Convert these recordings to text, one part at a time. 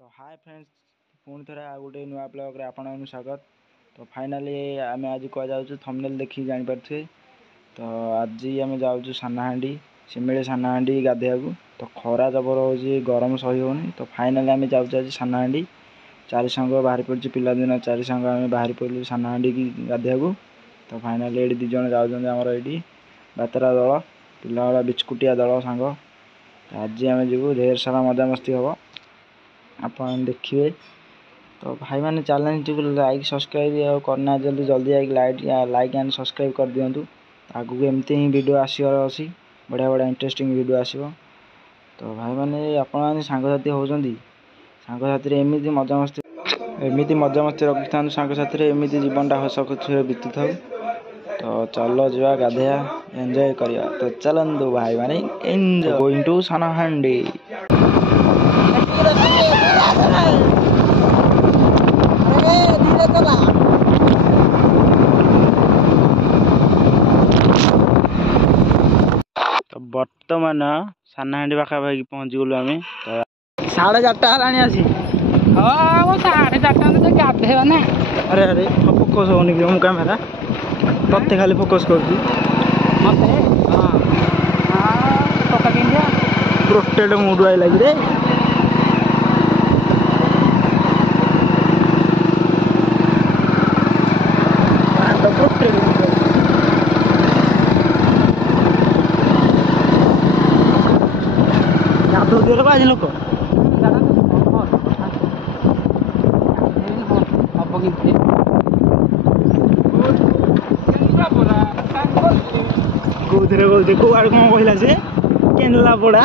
तो hi friends पुणी थे आ गोटे नुआ ब्लॉग रे आपन स्वागत। तो फाइनाली आम आज कह जाऊँ थंबनेल देखी जानीपे। तो आज आम जाऊँ सानाहांडी सिमिली सानाहांडी गाधेया को। तो खरा जबर हो गरम सही होनी। तो फाइनाली आम जाऊँ आज सानाहांडी चारि सांग बाहरी पड़ी पिलादिन चारि सांग आम बाहरी पड़ू सानाहांडी की गाधेया को। तो फाइनाली ये दिज जाऊँमर ये बातेरा दल पिला बिस्कुटिया दल सांग। आज आम जीव ढेर सारा मजा मस्ती हम आप देखिए। तो भाई मैंने चैलेंज लाइक सब्सक्राइब करना जल्दी जल्दी लाइक एंड सब्सक्राइब कर दिंतु। आगू एमती ही वीडियो आसबार अच्छी बढ़िया बढ़िया इंटरेस्टिंग वीडियो आसो। तो भाई मैंने आप सांगसाथी होती सांगसाथी एमती मजामस्ती रखी था सांगसाथी एमती जीवनटा हस खुशी बीतु था। तो चलो जा गाधेया एंजॉय करिया। तो चलंतु भाई मैंने एंजॉय गोइंग टू सानाहांडी। तो बर्तमान सानाहांडी पाखापाखि पहुँची गलु आम। 4:30 आसी हाँ 4:30 गाधेवा ना। अरे अरे फोकस होनी मो कैमेरा तत्ते खाली फोकस कर प्रोटेक्ट मुड आई लगी रे। आज लोक कौथे कौथे कौ आड़ कौन कहला से केन्द्रापड़ा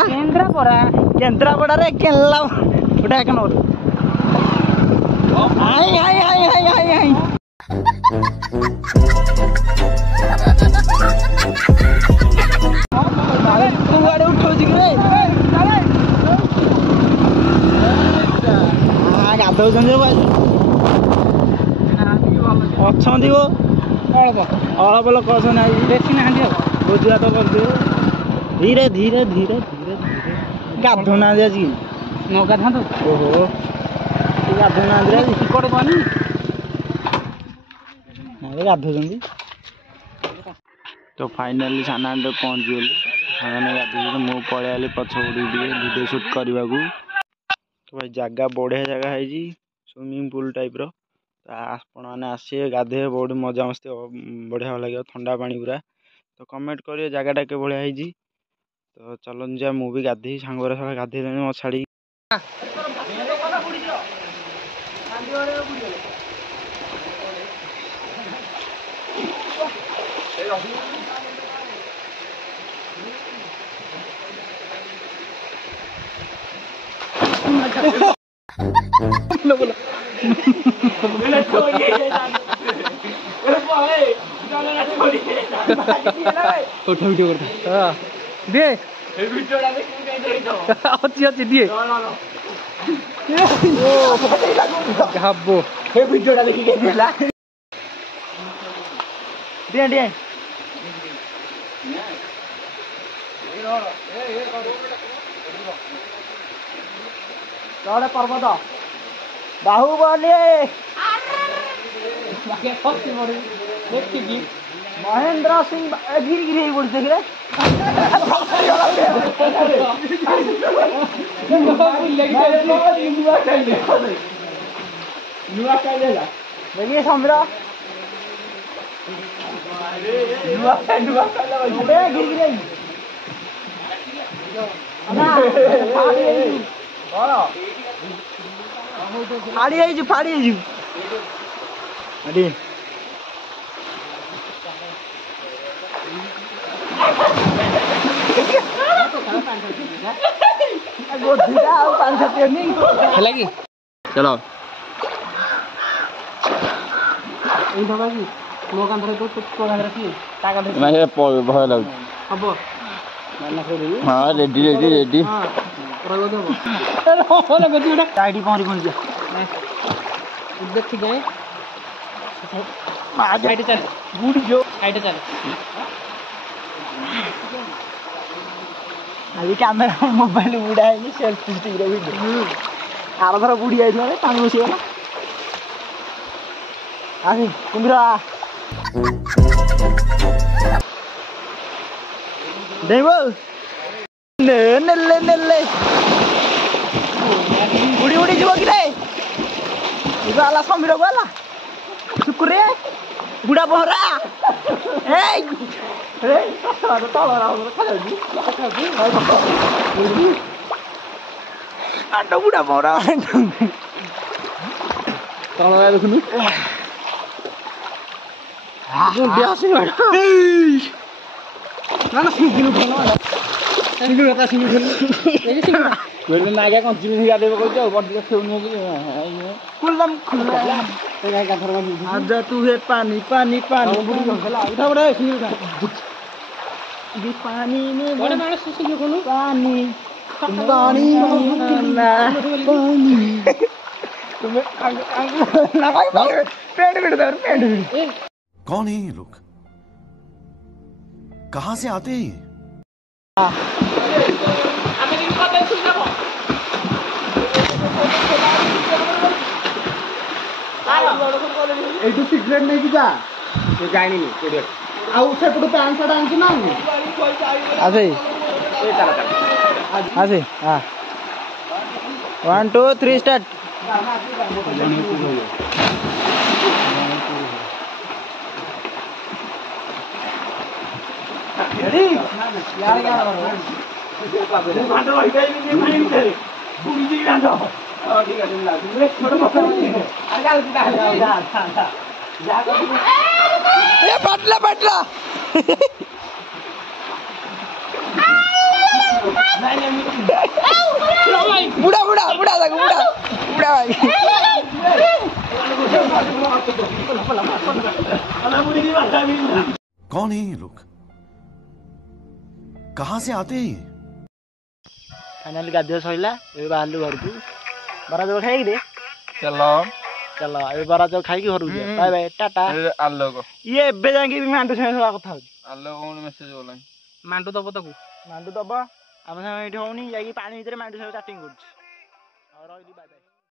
केन्द्रापड़ा रे केला गोटे एक नंबर। हाय हाय हाय हाय हाय हाय कुआड़े उठौछ रे गाधौछन अच्छी वो अल्प लोक अच्छा बेसी ना भोजी भात कर धीरे धीरे धीरे धीरे धीरे गाधो ना आज न गाधा ओहो गाधो ना आज टिकट कनी गाधों। तो फाइनाली सानाहांडी पहुँच गली मैंने गाधो मु पलि आली पछ वीडियो शूट करने को। तो भाई जगह बढ़िया जगह है स्विमिंग पूल टाइप रो। आपण मैंने आसे गाधे बहुत मजा मस्ती बढ़िया लगे ठंडा पानी पूरा। तो कमेंट करिए जगहटा के भाया है। तो चलन जा मु भी गाधे सांगर सब गाधे मो छाड़ी पर्वत बाहुबली महेंद्र सिंह गिरी गिरी पड़ते देखिए समीर फाड़ी फाड़ी चलो भय लगे हाँ रेडी रेडी रेडी देखी जाए अभी कैमरा मोबाइल उड़ा है सेल्फी स्टिक वीडियो ଆରଥର ବୁଡ଼ି ଯାଇଥିଲା ପାଣି ବସିଗଲା। ଆସି କୁମ୍ଭୀର ଡେଇଁବ ନେଲେ ନେଲେ ଉଡ଼ି ଉଡ଼ି ଯିବ କିରେ ହେଲା ସମୀରକୁ ହେଲା ଶୁକୁରେ ବୁଢ଼ା ପହଁରା ବୁଢ଼ା ପହଁରା ତଳ ଦେଖୁନୁ ନାଗା କଞ୍ଚି ଗାଧେଇବ କହୁଛ ବଡି ଖେଉନି ଆजा ତୁ ହେ ପାନି ପାନି ପାନି पानी में पानी पानी कौन है ये लोग कहाँ से आते हैं ये এইটু সিগারেট নেকি যা জানি ଆଉ ସେପଟୁ ପ୍ୟାଣ୍ଟ ସାର୍ଟ ଆଣିଛୁ ନା ଆସେ ଆସେ ହଁ 1 2 3 ଷ୍ଟାର୍ଟ पटला पटला बुढ़ा बुढ़ा बुढ़ा बुढ़ा बुढ़ा भाई कौन है ये लोग कहाँ से आते हैं ये फाइनाली गाधुआ सइला ए बाहरलु घर को बरा जो खाई दे चलो चलो ए बरा जो खाई के घर को बाय बाय टाटा आलो को ये एबे जाके भी मांडू से सला कथा आलो कोन मेसेज बोला मांडू दब ताकू मांडू दबा हम एठी होनी जाई पानी भीतर मांडू से चैटिंग करछ और रहली बाय बाय।